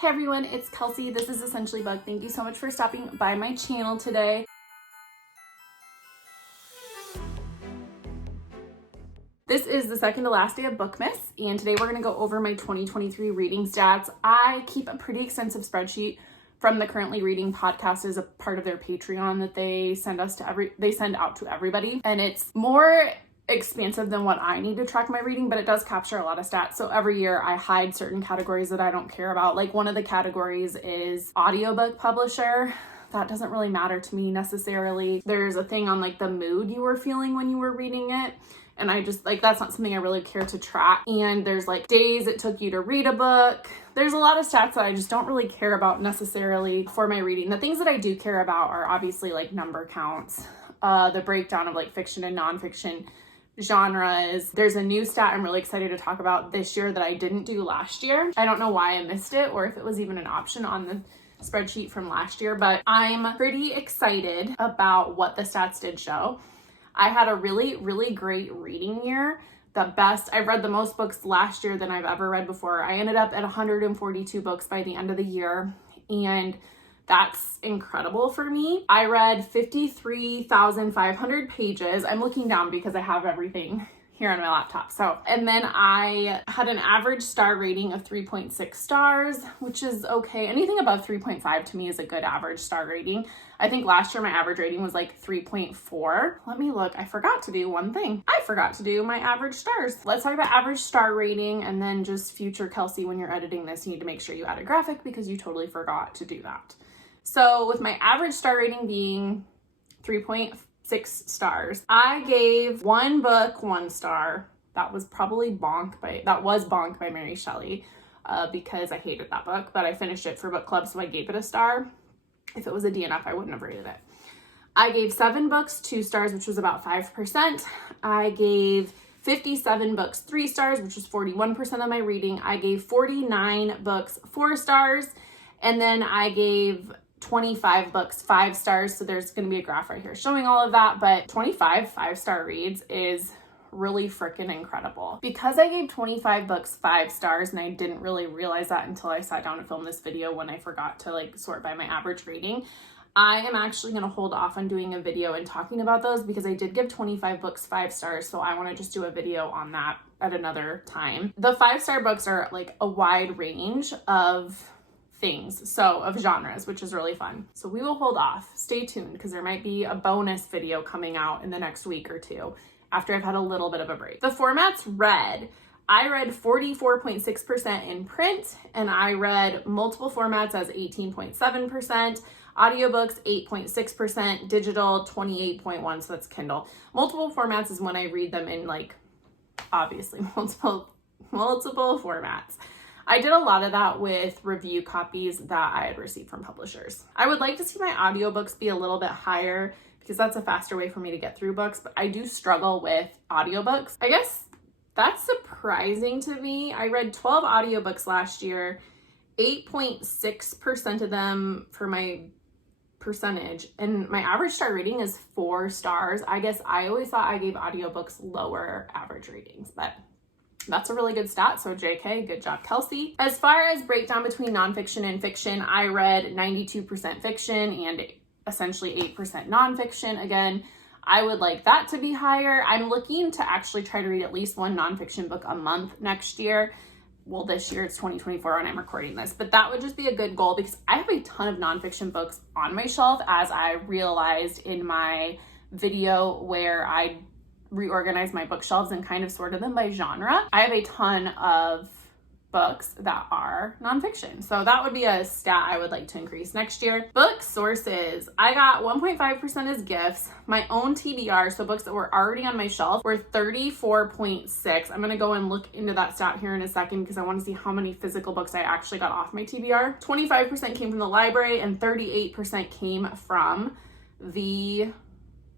Hey everyone, it's Kelsey. This is Essentially Book. Thank you so much for stopping by my channel today. This is the second to last day of Bookmas, and today we're going to go over my 2023 reading stats. I keep a pretty extensive spreadsheet from the Currently Reading podcast as a part of their Patreon that they send out to everybody, and it's more expansive than what I need to track my reading, but it does capture a lot of stats. So every year I hide certain categories that I don't care about. Like one of the categories is audiobook publisher. That doesn't really matter to me necessarily. There's a thing on like the mood you were feeling when you were reading it. And I just like, that's not something I really care to track. And there's like days it took you to read a book. There's a lot of stats that I just don't really care about necessarily for my reading. The things that I do care about are obviously like number counts, the breakdown of like fiction and nonfiction genres. There's a new stat I'm really excited to talk about this year that I didn't do last year. I don't know why I missed it or if it was even an option on the spreadsheet from last year, but I'm pretty excited about what the stats did show. I had a really, really great reading year. I've read the most books last year than I've ever read before. I ended up at 142 books by the end of the year, and that's incredible for me. I read 53,500 pages. I'm looking down because I have everything here on my laptop. And then I had an average star rating of 3.6 stars, which is okay. Anything above 3.5 to me is a good average star rating. I think last year my average rating was like 3.4. Let me look. I forgot to do one thing. I forgot to do my average stars. Let's talk about average star rating, and then just future Kelsey, when you're editing this, you need to make sure you add a graphic because you totally forgot to do that. So with my average star rating being 3.6 stars, I gave one book 1 star. That was Bonk by Mary Shelley because I hated that book, but I finished it for book club, so I gave it a star. If it was a DNF, I wouldn't have rated it. I gave 7 books 2 stars, which was about 5%. I gave 57 books 3 stars, which was 41% of my reading. I gave 49 books 4 stars, and then I gave 25 books 5 stars. So there's going to be a graph right here showing all of that, but 25 5-star reads is really freaking incredible. Because I gave 25 books 5 stars, and I didn't really realize that until I sat down to film this video when I forgot to like sort by my average rating, I am actually going to hold off on doing a video and talking about those because I did give 25 books 5 stars. So I want to just do a video on that at another time. The 5-star books are like a wide range of things, so of genres, which is really fun. So we will hold off. Stay tuned because there might be a bonus video coming out in the next week or two after I've had a little bit of a break. The formats read. I read 44.6% in print, and I read multiple formats as 18.7%, audiobooks 8.6%, digital 28.1%, so that's Kindle. Multiple formats is when I read them in like, obviously, multiple formats. I did a lot of that with review copies that I had received from publishers. I would like to see my audiobooks be a little bit higher because that's a faster way for me to get through books, but I do struggle with audiobooks. I guess that's surprising to me. I read 12 audiobooks last year, 8.6% of them for my percentage, and my average star rating is 4 stars. I guess I always thought I gave audiobooks lower average ratings, but that's a really good stat, so JK, good job, Kelsey. As far as breakdown between nonfiction and fiction, I read 92% fiction and essentially 8% nonfiction. Again, I would like that to be higher. I'm looking to actually try to read at least 1 nonfiction book a month next year. Well, this year it's 2024 when I'm recording this, but that would just be a good goal because I have a ton of nonfiction books on my shelf, as I realized in my video where I reorganize my bookshelves and kind of sorted them by genre. I have a ton of books that are nonfiction. So that would be a stat I would like to increase next year. Book sources. I got 1.5% as gifts. My own TBR, so books that were already on my shelf, were 34.6. I'm going to go and look into that stat here in a second because I want to see how many physical books I actually got off my TBR. 25% came from the library and 38% came from the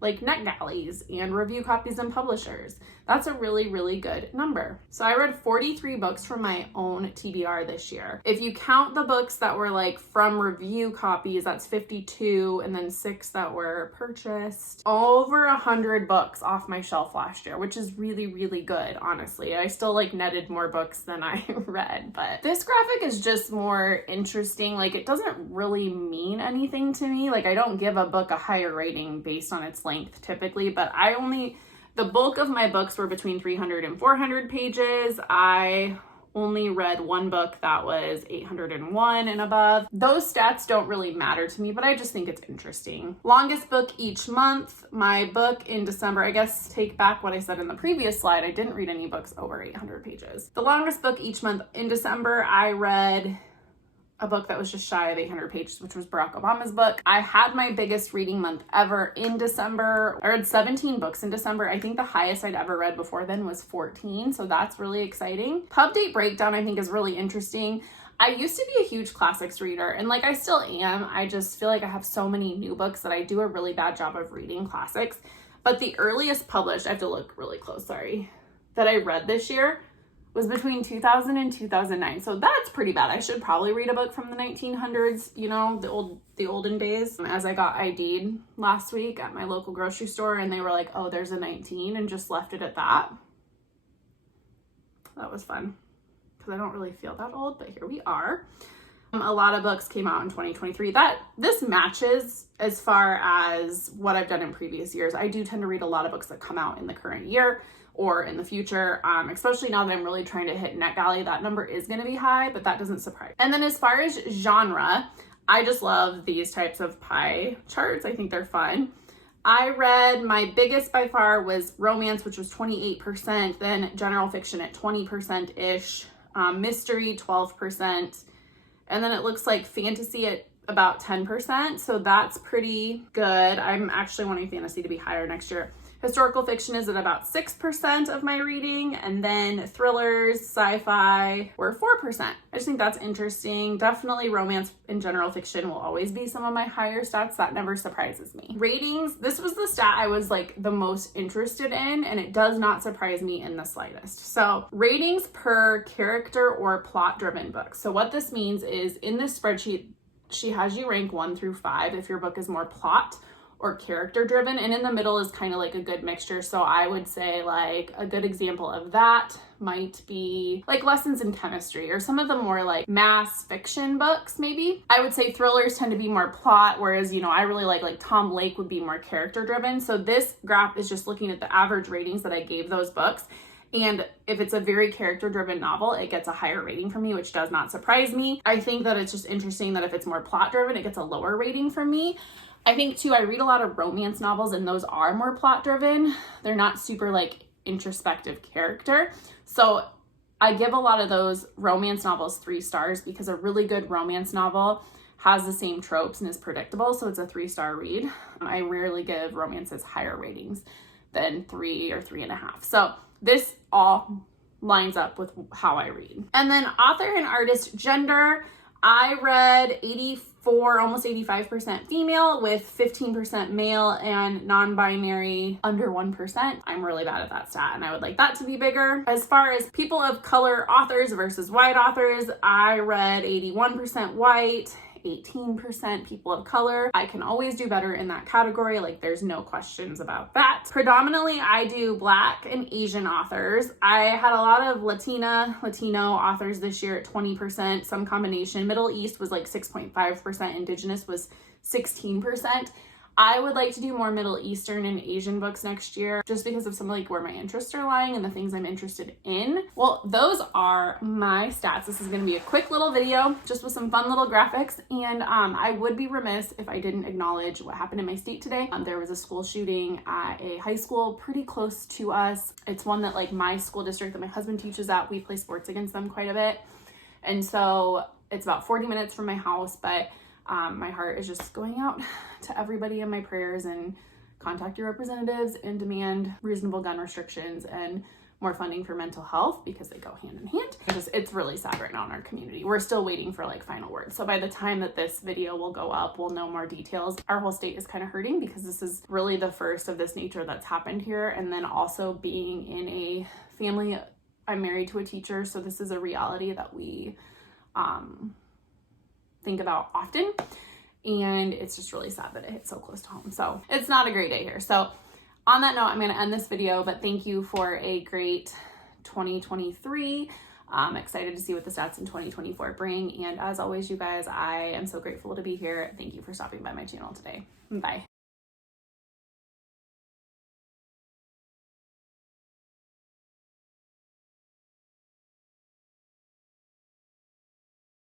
like NetGalleys and review copies and publishers. That's a really, really good number. So I read 43 books from my own TBR this year. If you count the books that were like from review copies, that's 52, and then 6 that were purchased. Over 100 books off my shelf last year, which is really, really good, honestly. I still like netted more books than I read, but this graphic is just more interesting. Like, it doesn't really mean anything to me. Like, I don't give a book a higher rating based on its length typically, but the bulk of my books were between 300 and 400 pages. I only read one book that was 801 and above. Those stats don't really matter to me, but I just think it's interesting. Longest book each month. My book in December, I guess take back what I said in the previous slide, I didn't read any books over 800 pages. The longest book each month in December, I read a book that was just shy of 800 pages, which was Barack Obama's book. I had my biggest reading month ever in December. I read 17 books in December. I think the highest I'd ever read before then was 14, so that's really exciting. Pub date breakdown I think is really interesting. I used to be a huge classics reader, and like I still am. I just feel like I have so many new books that I do a really bad job of reading classics. But the earliest published, I have to look really close, sorry, that I read this year was between 2000 and 2009. So that's pretty bad. I should probably read a book from the 1900s, you know, the olden days. As I got ID'd last week at my local grocery store, and they were like, oh, there's a 19, and just left it at that. That was fun because I don't really feel that old, but here we are. A lot of books came out in 2023. This matches as far as what I've done in previous years. I do tend to read a lot of books that come out in the current year or in the future, especially now that I'm really trying to hit NetGalley. That number is going to be high, but that doesn't surprise. And then as far as genre, I just love these types of pie charts. I think they're fun. I read, my biggest by far was romance, which was 28%, then general fiction at 20%-ish, mystery 12%, and then it looks like fantasy at about 10%, so that's pretty good. I'm actually wanting fantasy to be higher next year. Historical fiction is at about 6% of my reading, and then thrillers, sci-fi were 4%. I just think that's interesting. Definitely romance and general fiction will always be some of my higher stats. That never surprises me. Ratings, this was the stat I was like the most interested in, and it does not surprise me in the slightest. So ratings per character or plot-driven book. So what this means is in this spreadsheet, she has you rank 1 through 5 if your book is more plot or character driven, and in the middle is kind of like a good mixture. So I would say like a good example of that might be like Lessons in Chemistry or some of the more like mass fiction books maybe. I would say thrillers tend to be more plot, whereas, you know, I really like Tom Lake would be more character driven. So this graph is just looking at the average ratings that I gave those books. And if it's a very character-driven novel, it gets a higher rating from me, which does not surprise me. I think that it's just interesting that if it's more plot-driven, it gets a lower rating from me. I think too, I read a lot of romance novels, and those are more plot-driven. They're not super like introspective character. So I give a lot of those romance novels 3 stars because a really good romance novel has the same tropes and is predictable. So it's a 3-star read. I rarely give romances higher ratings than 3 or 3.5. So this all lines up with how I read. And then author and artist gender, I read 84, almost 85% female with 15% male, and non-binary under 1%. I'm really bad at that stat, and I would like that to be bigger. As far as people of color authors versus white authors, I read 81% white, 18% people of color. I can always do better in that category. Like, there's no questions about that. Predominantly, I do Black and Asian authors. I had a lot of Latino authors this year at 20%, some combination. Middle East was like 6.5%. Indigenous was 16%. I would like to do more Middle Eastern and Asian books next year, just because of some like where my interests are lying and the things I'm interested in. Well, those are my stats. This is going to be a quick little video just with some fun little graphics. And I would be remiss if I didn't acknowledge what happened in my state today. There was a school shooting at a high school pretty close to us. It's one that like my school district that my husband teaches at, we play sports against them quite a bit. And so it's about 40 minutes from my house, but my heart is just going out to everybody in my prayers, and contact your representatives and demand reasonable gun restrictions and more funding for mental health because they go hand in hand. It's really sad right now in our community. We're still waiting for like final words. So by the time that this video will go up, we'll know more details. Our whole state is kind of hurting because this is really the first of this nature that's happened here. And then also being in a family, I'm married to a teacher, so this is a reality that we think about often. And it's just really sad that it hit so close to home. So it's not a great day here. So on that note, I'm going to end this video, but thank you for a great 2023. I'm excited to see what the stats in 2024 bring. And as always, you guys, I am so grateful to be here. Thank you for stopping by my channel today. Bye.